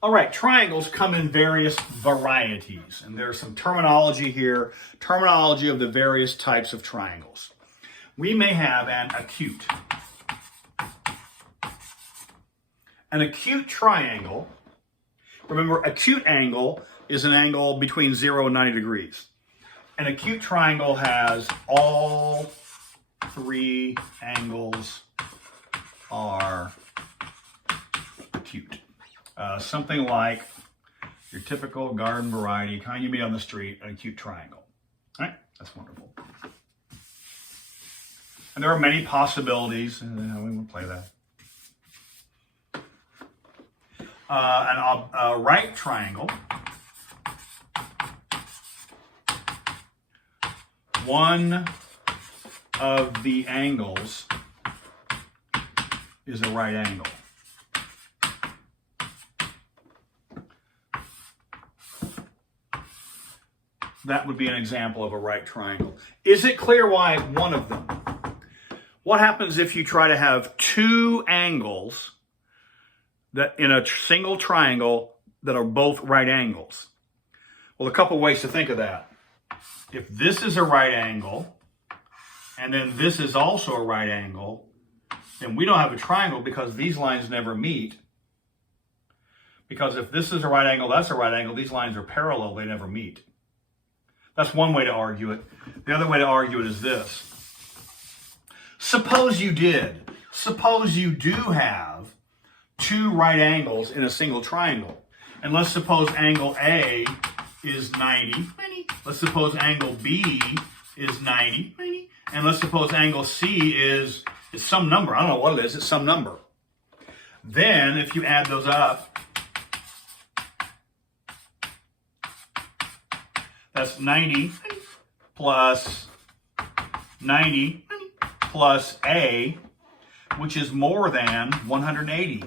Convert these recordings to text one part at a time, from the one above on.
All right, triangles come in various varieties, and there's some terminology here, terminology of the various types of triangles. We may have an acute. An acute triangle, remember, acute angle is an angle between 0 and 90 degrees. An acute triangle has all three angles are acute. Something like your typical garden variety kind you meet on the street, an acute triangle. All right, that's wonderful. And there are many possibilities, and we will play that. A right triangle, one of the angles is a right angle. That would be an example of a right triangle. Is it clear why one of them? What happens if you try to have two angles that in a single triangle that are both right angles? Well, a couple ways to think of that. If this is a right angle, and then this is also a right angle, then we don't have a triangle because these lines never meet. Because if this is a right angle, that's a right angle, these lines are parallel, they never meet. That's one way to argue it. The other way to argue it is this. Suppose you did. Suppose you do have two right angles in a single triangle. And let's suppose angle A is 90. Let's suppose angle B is 90. And let's suppose angle C is some number. I don't know what it is. It's some number. Then if you add those up, that's 90 plus 90 plus A, which is more than 180.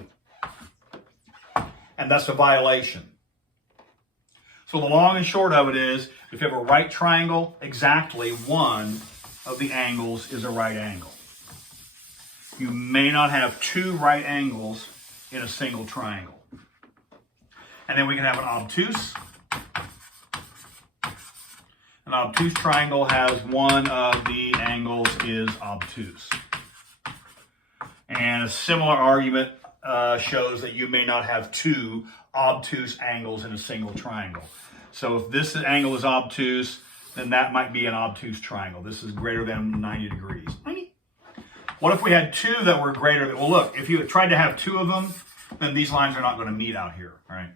And that's a violation. So the long and short of it is, if you have a right triangle, exactly one of the angles is a right angle. You may not have two right angles in a single triangle. And then we can have an obtuse. An obtuse triangle has one of the angles is obtuse. And a similar argument shows that you may not have two obtuse angles in a single triangle. So if this angle is obtuse, then that might be an obtuse triangle. This is greater than 90 degrees. What if we had two that were greater than, well look, if you tried to have two of them, then these lines are not going to meet out here, right?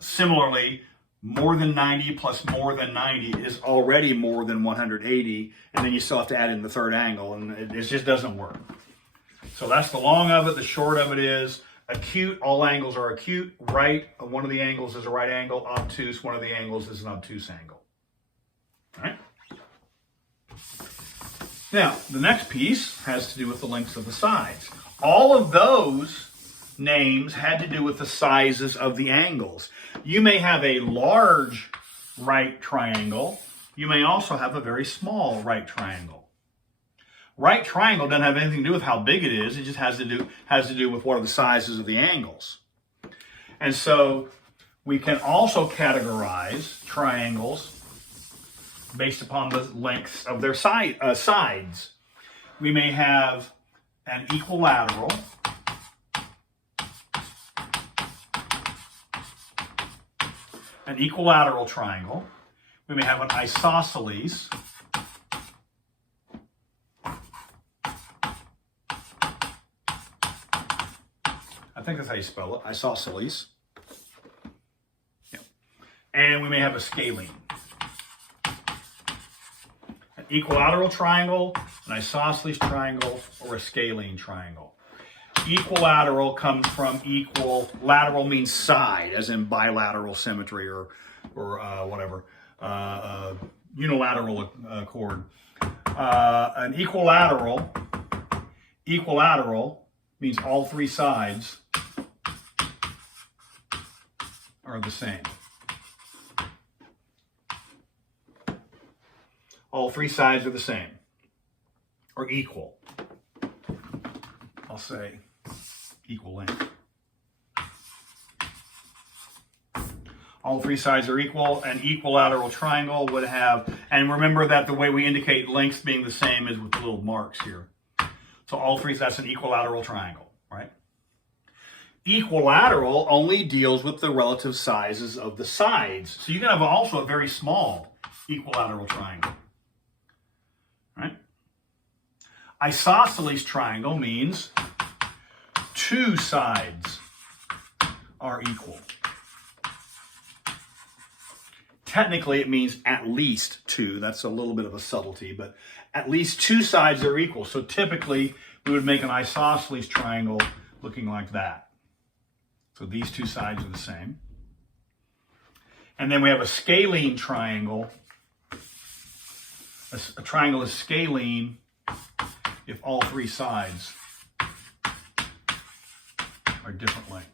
Similarly, more than 90 plus more than 90 is already more than 180, and then you still have to add in the third angle, and it just doesn't work. So that's the long of it. The short of it is acute, all angles are acute. Right, one of the angles is a right angle. Obtuse, one of the angles is an obtuse angle. All right? Now, the next piece has to do with the lengths of the sides. All of those names had to do with the sizes of the angles. You may have a large right triangle. You may also have a very small right triangle. Right triangle doesn't have anything to do with how big it is. It just has to do with what are the sizes of the angles. And so we can also categorize triangles based upon the lengths of their sides. We may have an equilateral, triangle. We may have an isosceles. I think that's how you spell it, isosceles. Yeah. And we may have a scalene. An equilateral triangle, an isosceles triangle, or a scalene triangle. Equilateral comes from equal. Lateral means side, as in bilateral symmetry or whatever. Unilateral chord. An equilateral means all three sides are the same. All three sides are the same, or equal. I'll say equal length. All three sides are equal. An equilateral triangle would have, and remember that the way we indicate lengths being the same is with the little marks here. So all three, that's an equilateral triangle, right? Equilateral only deals with the relative sizes of the sides. So you can have also a very small equilateral triangle, right? Isosceles triangle means two sides are equal. Technically, it means at least two. That's a little bit of a subtlety, but at least two sides are equal. So typically, we would make an isosceles triangle looking like that. So these two sides are the same. And then we have a scalene triangle. A triangle is scalene if all three sides are different lengths.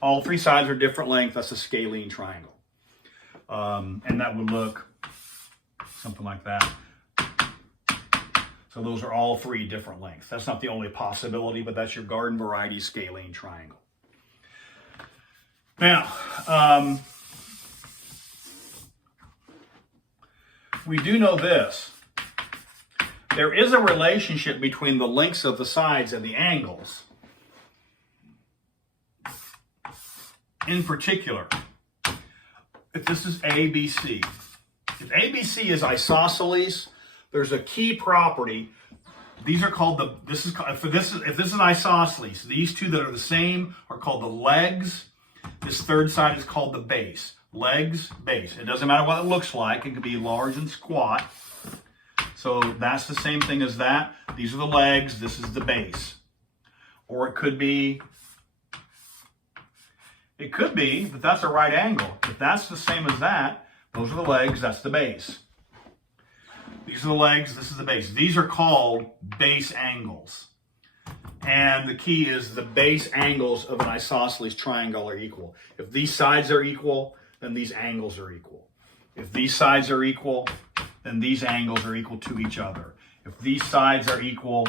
All three sides are different length. That's a scalene triangle. And that would look something like that. So those are all three different lengths. That's not the only possibility, but that's your garden variety scalene triangle. Now, we do know this. There is a relationship between the lengths of the sides and the angles. In particular, if this is ABC, if ABC is isosceles, there's a key property. These are called if this is an isosceles, these two that are the same are called the legs. This third side is called the base. Legs, base. It doesn't matter what it looks like. It can be large and squat. So that's the same thing as that. These are the legs. This is the base. Or it could be that that's a right angle. If that's the same as that, those are the legs, that's the base. These are the legs, this is the base. These are called base angles. And the key is the base angles of an isosceles triangle are equal. If these sides are equal, then these angles are equal. If these sides are equal, then these angles are equal to each other. If these sides are equal,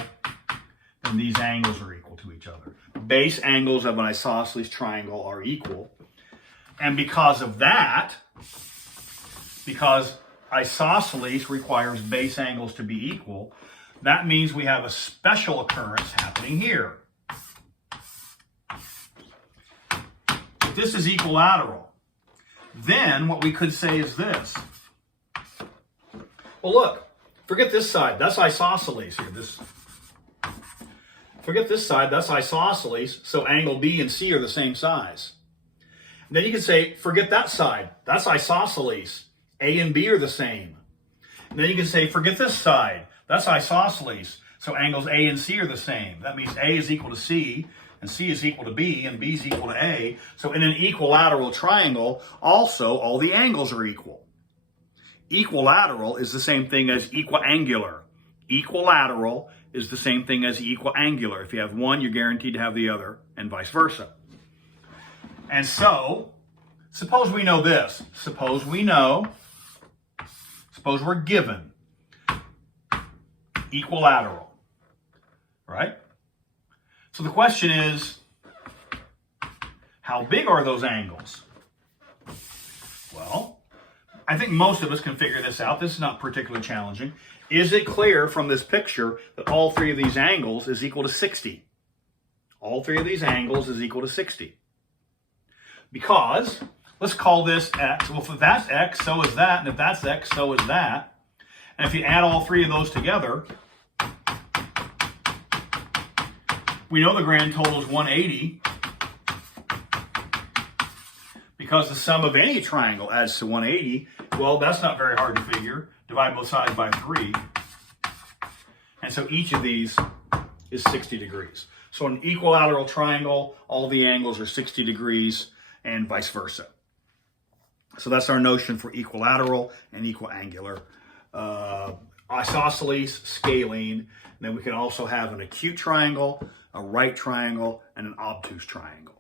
then these angles are equal to each other. Base angles of an isosceles triangle are equal. And because of that, because isosceles requires base angles to be equal, that means we have a special occurrence happening here. If this is equilateral, then what we could say is this. Well, look, forget this side. That's isosceles here. Forget this side, that's isosceles, so angle B and C are the same size. And then you can say, forget that side, that's isosceles. A and B are the same. And then you can say, forget this side, that's isosceles, so angles A and C are the same. That means A is equal to C, and C is equal to B, and B is equal to A. So in an equilateral triangle, also all the angles are equal. Equilateral is the same thing as equiangular. Equilateral is the same thing as equiangular. If you have one, you're guaranteed to have the other, and vice versa. And so, suppose we know this. Suppose we're given equilateral, right? So the question is, how big are those angles? Well, I think most of us can figure this out. This is not particularly challenging. Is it clear from this picture that all three of these angles is equal to 60? All three of these angles is equal to 60. Because, let's call this x. Well, if that's x, so is that. And if that's x, so is that. And if you add all three of those together, we know the grand total is 180. Because the sum of any triangle adds to 180. Well, that's not very hard to figure. Divide both sides by 3. And so each of these is 60 degrees. So an equilateral triangle, all the angles are 60 degrees and vice versa. So that's our notion for equilateral and equiangular. Isosceles, scalene. And then we can also have an acute triangle, a right triangle, and an obtuse triangle.